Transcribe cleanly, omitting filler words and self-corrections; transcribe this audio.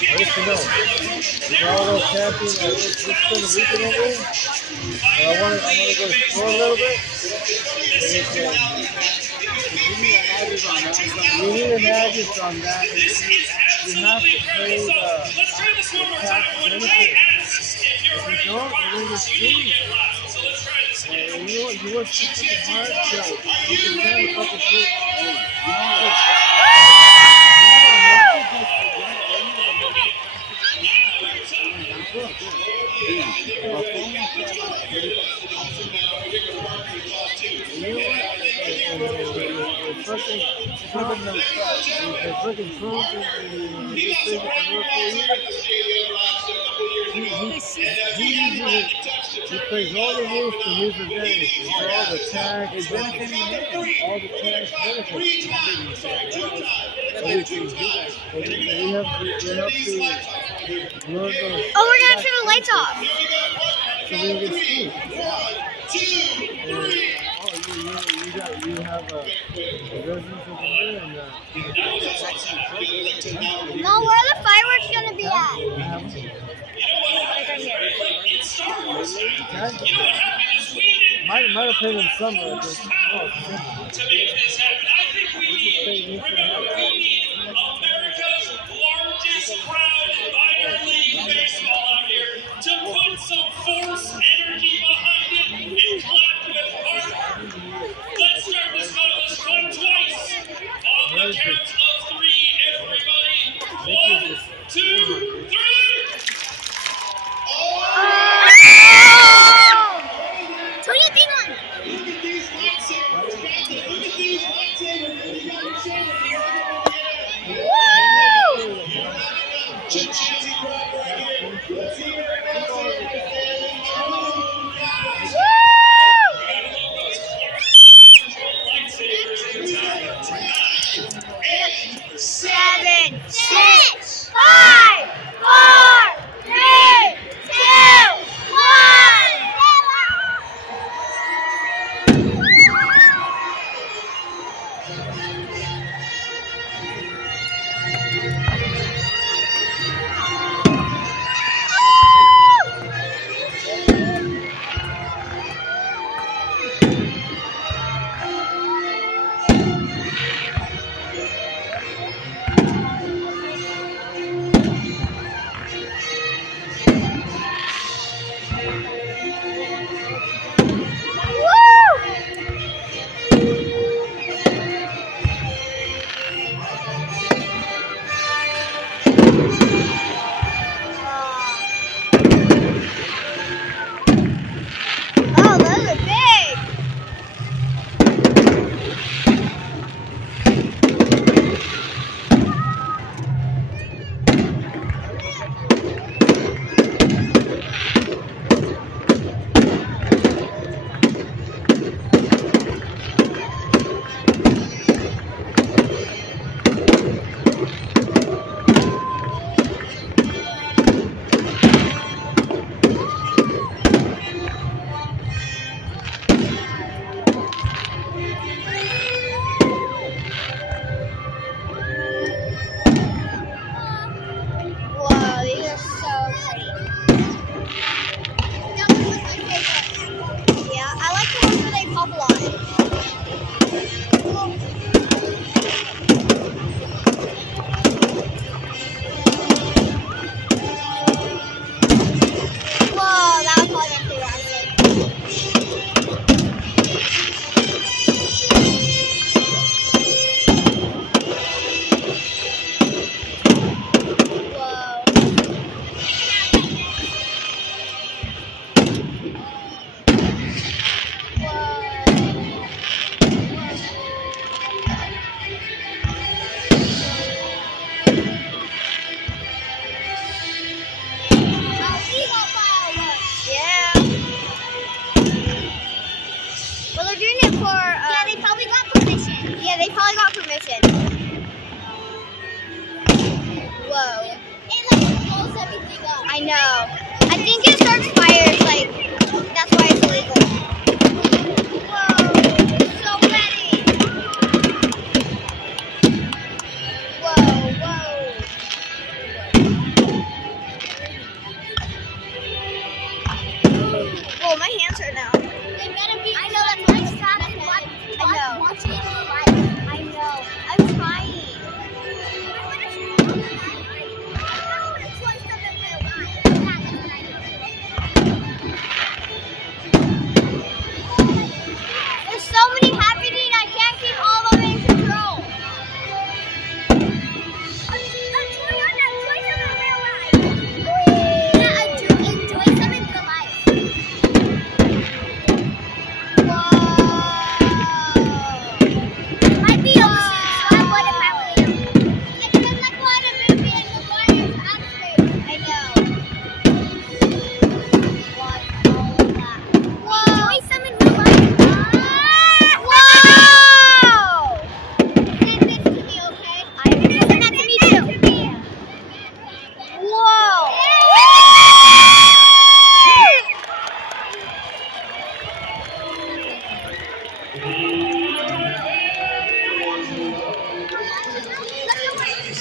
I used to know. We all go camping. I just spend a weekend over there. But I want to go explore a little bit. You need an address on that. You have to pay the tax benefit. If you don't, you're just free. And you know what? You work so fucking hard to understand the fucking shit. He plays all the rules to his advantage. All the tax, all the tax benefits. You have to learn those. Oh, we're gonna turn the lights off. So we can see. You have a residence over here and No, where are the fireworks gonna be at? Might have played in summer. To make this happen, I think we need America's largest crowd in minor league baseball out here to put some force, energy behind it, and clap with heart. Let's start this photo. Let's clap twice. On the count of three, everybody. 1, 2, 3. They probably got permission. Whoa. It like blows everything up. I know. I think it starts fires, like, that's why it's illegal. Whoa. It's so many. Whoa, whoa. And